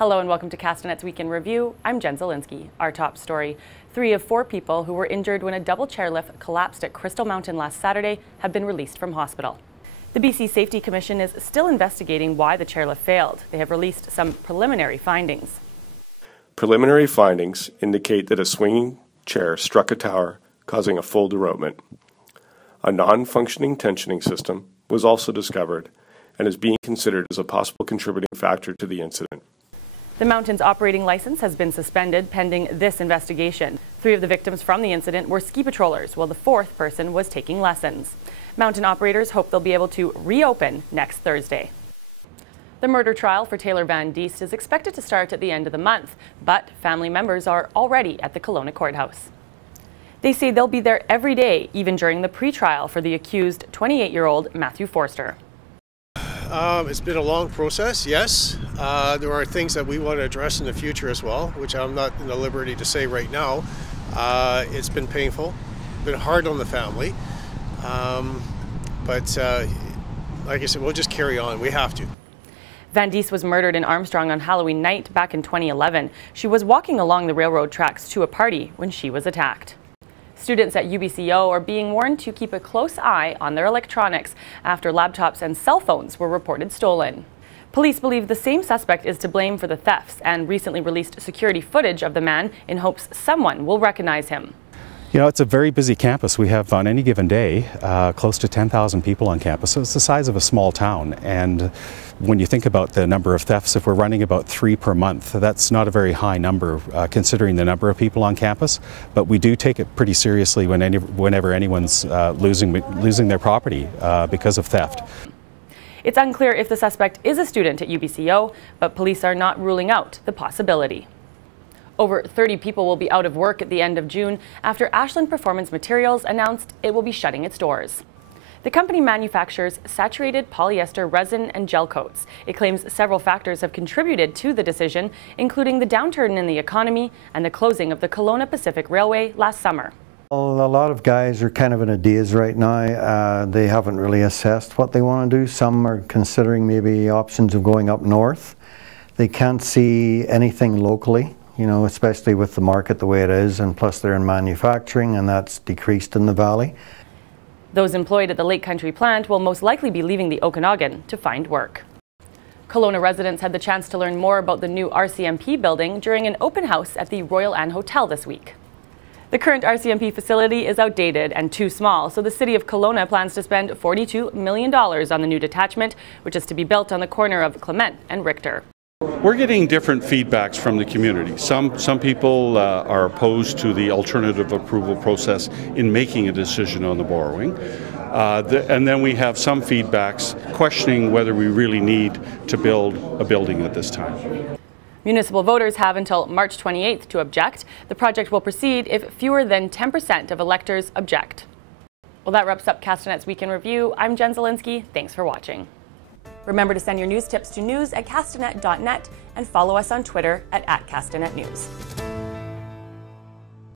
Hello and welcome to Castanet's Weekend Review. I'm Jen Zielinski. Our top story: 3 of 4 people who were injured when a double chairlift collapsed at Crystal Mountain last Saturday have been released from hospital. The BC Safety Commission is still investigating why the chairlift failed. They have released some preliminary findings. Preliminary findings indicate that a swinging chair struck a tower, causing a full derailment. A non-functioning tensioning system was also discovered and is being considered as a possible contributing factor to the incident. The mountain's operating license has been suspended pending this investigation. 3 of the victims from the incident were ski patrollers, while the 4th person was taking lessons. Mountain operators hope they'll be able to reopen next Thursday. The murder trial for Taylor Van Diest is expected to start at the end of the month, but family members are already at the Kelowna courthouse. They say they'll be there every day, even during the pre-trial for the accused 28-year-old Matthew Forster. It's been a long process, yes. There are things that we want to address in the future as well, which I'm not in the liberty to say right now. It's been painful, been hard on the family, but like I said, we'll just carry on. We have to. Van Diest was murdered in Armstrong on Halloween night back in 2011. She was walking along the railroad tracks to a party when she was attacked. Students at UBCO are being warned to keep a close eye on their electronics after laptops and cell phones were reported stolen. Police believe the same suspect is to blame for the thefts and recently released security footage of the man in hopes someone will recognize him. You know, it's a very busy campus. We have on any given day close to 10,000 people on campus, so it's the size of a small town. And when you think about the number of thefts, if we're running about 3 per month, that's not a very high number considering the number of people on campus. But we do take it pretty seriously whenever anyone's losing their property because of theft. It's unclear if the suspect is a student at UBCO, but police are not ruling out the possibility. Over 30 people will be out of work at the end of June after Ashland Performance Materials announced it will be shutting its doors. The company manufactures saturated polyester resin and gel coats. It claims several factors have contributed to the decision, including the downturn in the economy and the closing of the Kelowna Pacific Railway last summer. Well, a lot of guys are kind of in a daze right now. They haven't really assessed what they want to do. Some are considering maybe options of going up north. They can't see anything locally, you know, especially with the market the way it is, and plus they're in manufacturing and that's decreased in the valley. Those employed at the Lake Country plant will most likely be leaving the Okanagan to find work. Kelowna residents had the chance to learn more about the new RCMP building during an open house at the Royal Anne Hotel this week. The current RCMP facility is outdated and too small, so the City of Kelowna plans to spend $42 million on the new detachment, which is to be built on the corner of Clement and Richter. We're getting different feedbacks from the community. Some people are opposed to the alternative approval process in making a decision on the borrowing. And then we have some feedbacks questioning whether we really need to build a building at this time. Municipal voters have until March 28th to object. The project will proceed if fewer than 10% of electors object. Well, that wraps up Castanet's Weekend Review. I'm Jen Zielinski. Thanks for watching. Remember to send your news tips to news@castanet.net and follow us on Twitter @CastanetNews.